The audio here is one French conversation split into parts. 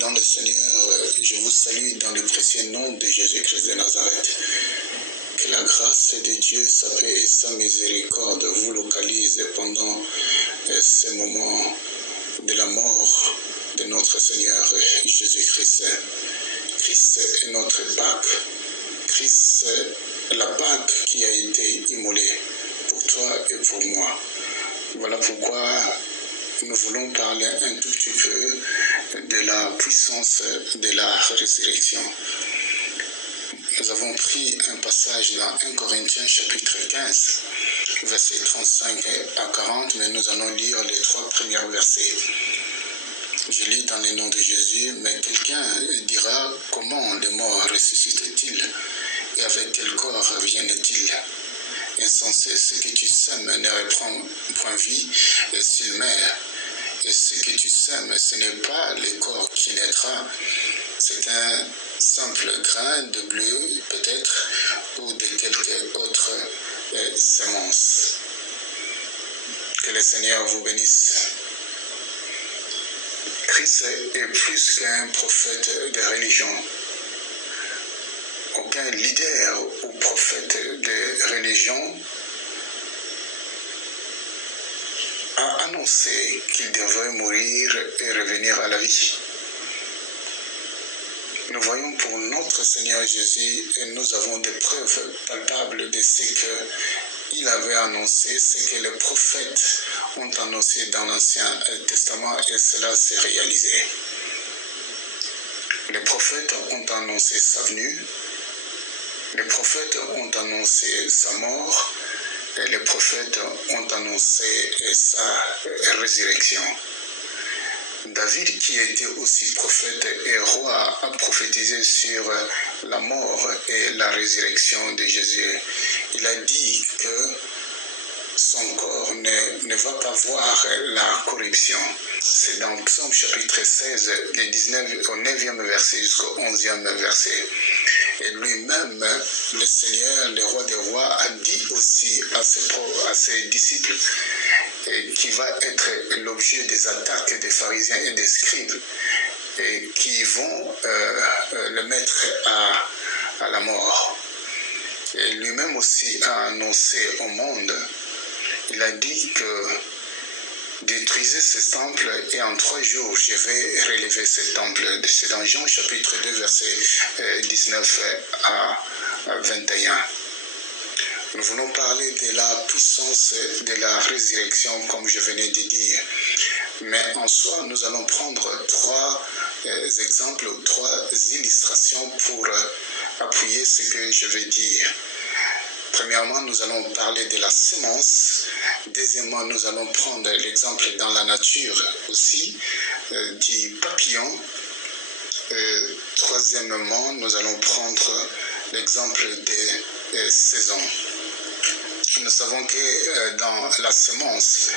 dans le Seigneur, je vous salue dans le précieux nom de Jésus-Christ de Nazareth. Que la grâce de Dieu, sa paix et sa miséricorde vous localisent pendant ces moments de la mort de notre Seigneur Jésus-Christ. Christ est notre Pâque. Christ est la Pâque qui a été immolée pour toi et pour moi. Voilà pourquoi nous voulons parler un tout petit peu de la puissance de la résurrection. Nous avons pris un passage dans 1 Corinthiens chapitre 15, versets 35 à 40, mais nous allons lire les 3 premiers versets. Je lis dans le nom de Jésus, mais quelqu'un dira, comment les morts ressuscitent-ils et avec quel corps reviennent-ils? Insensé, ce que tu sèmes ne reprend point vie s'il meurt. Et ce que tu sèmes, ce n'est pas le corps qui naîtra, c'est un simple grain de bleu peut-être, ou de quelque autre semence. Que le Seigneur vous bénisse. Christ est plus qu'un prophète de religion. Aucun leader ou prophète de religion a annoncé qu'il devrait mourir et revenir à la vie. Nous voyons pour notre Seigneur Jésus et nous avons des preuves palpables de ce qu'il avait annoncé, ce que les prophètes ont annoncé dans l'Ancien Testament et cela s'est réalisé. Les prophètes ont annoncé sa venue, les prophètes ont annoncé sa mort et les prophètes ont annoncé sa résurrection. David, qui était aussi prophète et roi, a prophétisé sur la mort et la résurrection de Jésus. Il a dit que son corps ne va pas voir la corruption. C'est dans Psaume chapitre 16, le 19 au 9e verset jusqu'au 11e verset. Et lui-même, le Seigneur, le roi des rois, a dit aussi à ses disciples qui va être l'objet des attaques des pharisiens et des scribes et qui vont le mettre à la mort. Et lui-même aussi a annoncé au monde, il a dit que détruisez ce temple et en 3 jours je vais relever ce temple. C'est dans Jean chapitre 2 verset 19 à 21. Nous voulons parler de la puissance de la résurrection comme je venais de dire. Mais en soi, nous allons prendre 3 exemples ou 3 illustrations pour appuyer ce que je vais dire. Premièrement, nous allons parler de la semence. Deuxièmement, nous allons prendre l'exemple dans la nature aussi du papillon. Troisièmement, nous allons prendre l'exemple des saisons. Nous savons que dans la semence,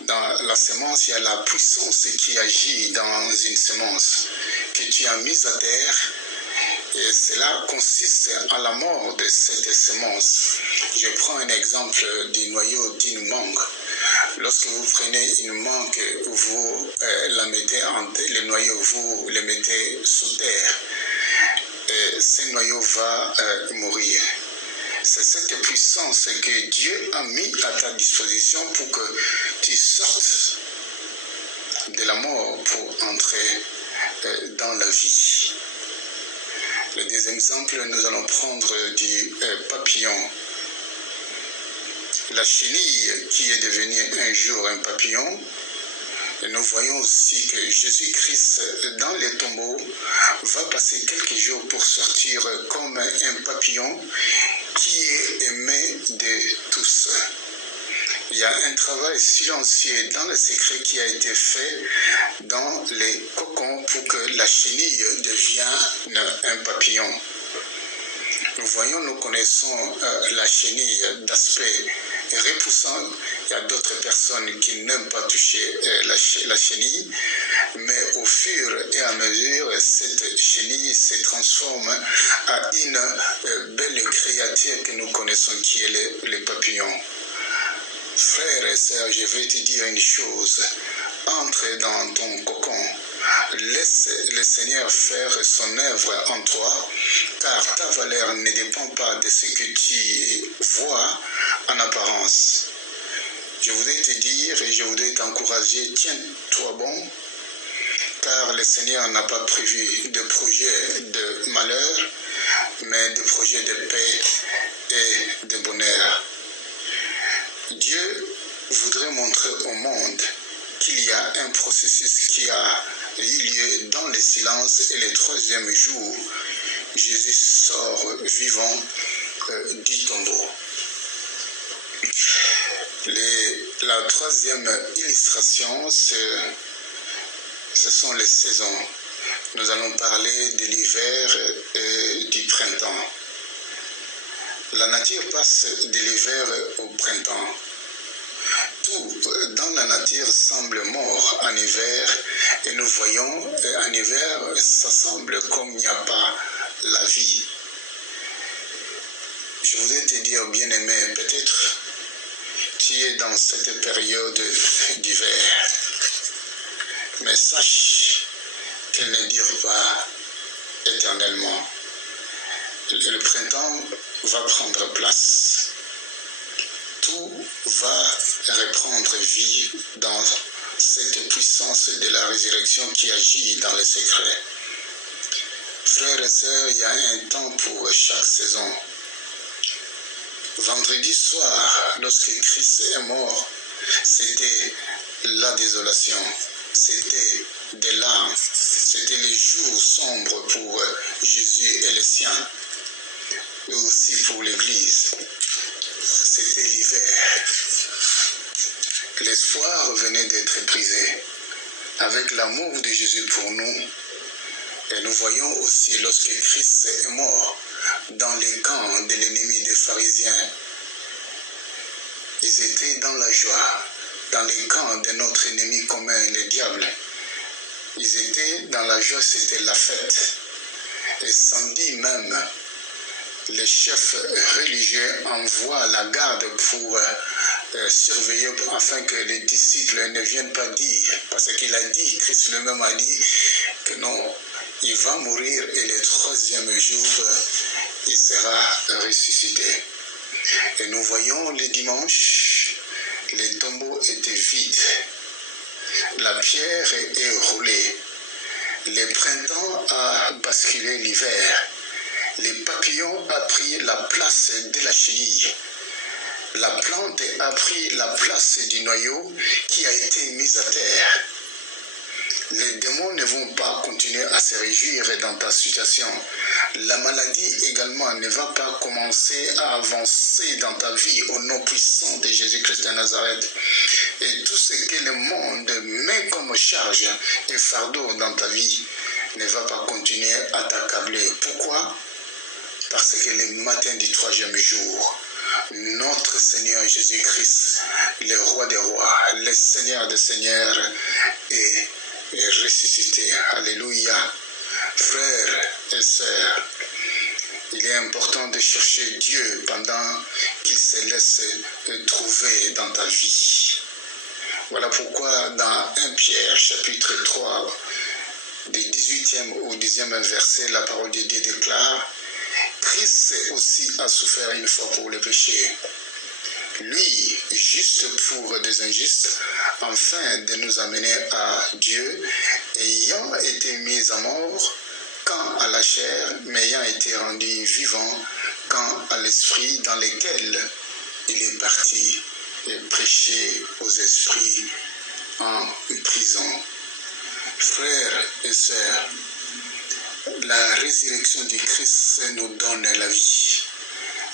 il y a la puissance qui agit dans une semence que tu as mise à terre. Et cela consiste en la mort de cette semence. Je prends un exemple du noyau d'une mangue. Lorsque vous prenez une mangue, vous la mettez le noyau, vous le mettez sous terre. Et ce noyau va mourir. C'est cette puissance que Dieu a mis à ta disposition pour que tu sortes de la mort pour entrer dans la vie. Le deuxième exemple, nous allons prendre du papillon. La chenille qui est devenue un jour un papillon. Et nous voyons aussi que Jésus-Christ, dans les tombeaux, va passer quelques jours pour sortir comme un papillon qui est aimé de tous. Il y a un travail silencieux dans le secret qui a été fait dans les cocons pour que la chenille devienne un papillon. Nous connaissons la chenille d'aspect repoussant. Il y a d'autres personnes qui n'aiment pas toucher la chenille, mais au fur et à mesure, cette chenille se transforme à une belle créature que nous connaissons qui est le papillon. Frères et sœurs, je vais te dire une chose. Entre dans ton cocon. Laisse le Seigneur faire son œuvre en toi, car ta valeur ne dépend pas de ce que tu vois en apparence. Je voudrais te dire et je voudrais t'encourager, tiens-toi bon, car le Seigneur n'a pas prévu de projet de malheur, mais de projet de paix et de bonheur. Dieu voudrait montrer au monde qu'il y a un processus qui a eu lieu dans le silence, et le troisième jour, Jésus sort vivant du tombeau. La troisième illustration, ce sont les saisons. Nous allons parler de l'hiver et du printemps. La nature passe de l'hiver au printemps. Tout dans la nature semble mort en hiver, et nous voyons en hiver, ça semble comme il n'y a pas la vie. Je voudrais te dire, bien-aimé, peut-être tu es dans cette période d'hiver, mais sache qu'elle ne dure pas éternellement. Le printemps va prendre place. Tout va reprendre vie dans cette puissance de la résurrection qui agit dans les secrets. Frères et sœurs, il y a un temps pour chaque saison. Vendredi soir, lorsque Christ est mort, c'était la désolation, c'était des larmes, c'était les jours sombres pour Jésus et les siens, et aussi pour l'Église. C'était l'hiver. L'espoir venait d'être brisé avec l'amour de Jésus pour nous. Et nous voyons aussi lorsque Christ est mort dans les camps de l'ennemi des pharisiens. Ils étaient dans la joie, dans les camps de notre ennemi commun, le diable. Ils étaient dans la joie, c'était la fête. Et samedi même, les chefs religieux envoient la garde pour surveiller afin que les disciples ne viennent pas dire, parce qu'il a dit, Christ lui-même a dit que non, il va mourir et le troisième jour, il sera ressuscité. Et nous voyons les dimanches, les tombeaux étaient vides, la pierre est roulée, le printemps a basculé l'hiver. Les papillons ont pris la place de la chenille. La plante a pris la place du noyau qui a été mis à terre. Les démons ne vont pas continuer à se réjouir dans ta situation. La maladie également ne va pas commencer à avancer dans ta vie au nom puissant de Jésus-Christ de Nazareth. Et tout ce que le monde met comme charge et fardeau dans ta vie ne va pas continuer à t'accabler. Pourquoi ? Parce que le matin du troisième jour, notre Seigneur Jésus-Christ, le roi des rois, le Seigneur des seigneurs, est ressuscité. Alléluia. Frères et sœurs, il est important de chercher Dieu pendant qu'il se laisse trouver dans ta vie. Voilà pourquoi dans 1 Pierre chapitre 3, du 18e au 10e verset, la parole de Dieu déclare: Christ aussi a souffert une fois pour le péché, lui, juste pour des injustes, afin de nous amener à Dieu, ayant été mis à mort quand à la chair, mais ayant été rendu vivant quand à l'esprit, dans lequel il est parti et prêché aux esprits en prison. Frères et sœurs, la résurrection du Christ nous donne la vie.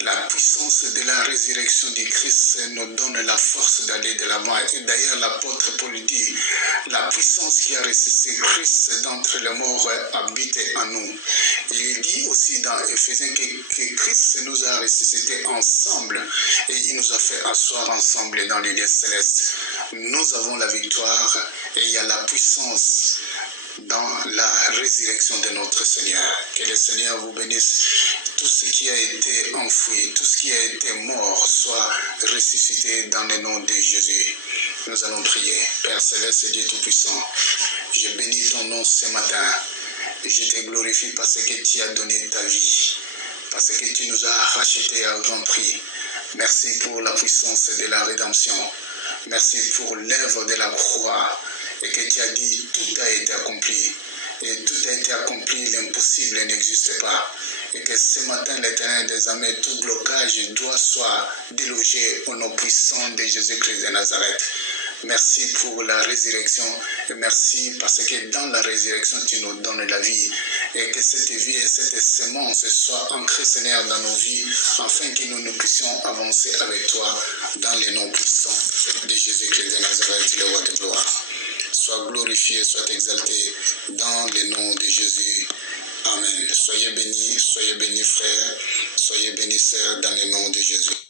La puissance de la résurrection du Christ nous donne la force d'aller de l'avant. Et d'ailleurs, l'apôtre Paul dit, la puissance qui a ressuscité Christ d'entre les morts habite en nous. Et il dit aussi dans Éphésiens que Christ nous a ressuscités ensemble et il nous a fait asseoir ensemble dans les lieux célestes. Nous avons la victoire et il y a la puissance dans la résurrection de notre Seigneur. Que le Seigneur vous bénisse. Tout ce qui a été enfoui, tout ce qui a été mort soit ressuscité dans le nom de Jésus. Nous allons prier. Père Céleste et Dieu Tout-Puissant, je bénis ton nom ce matin. Je te glorifie parce que tu as donné ta vie, parce que tu nous as rachetés à grand prix. Merci pour la puissance de la rédemption. Merci pour l'œuvre de la croix et que tu as dit tout a été accompli. Et tout a été accompli, l'impossible n'existe pas. Et que ce matin, l'Éternel des armées, tout blocage doit soit délogé au nom puissant de Jésus-Christ de Nazareth. Merci pour la résurrection et merci parce que dans la résurrection, tu nous donnes la vie. Et que cette vie et cette semence soient ancrées, Seigneur, dans nos vies, afin que nous puissions avancer avec toi dans les noms puissants de Jésus-Christ de Nazareth, le roi de gloire. Sois glorifié, sois exalté dans le nom de Jésus. Amen. Soyez bénis frères, soyez bénis sœurs dans le nom de Jésus.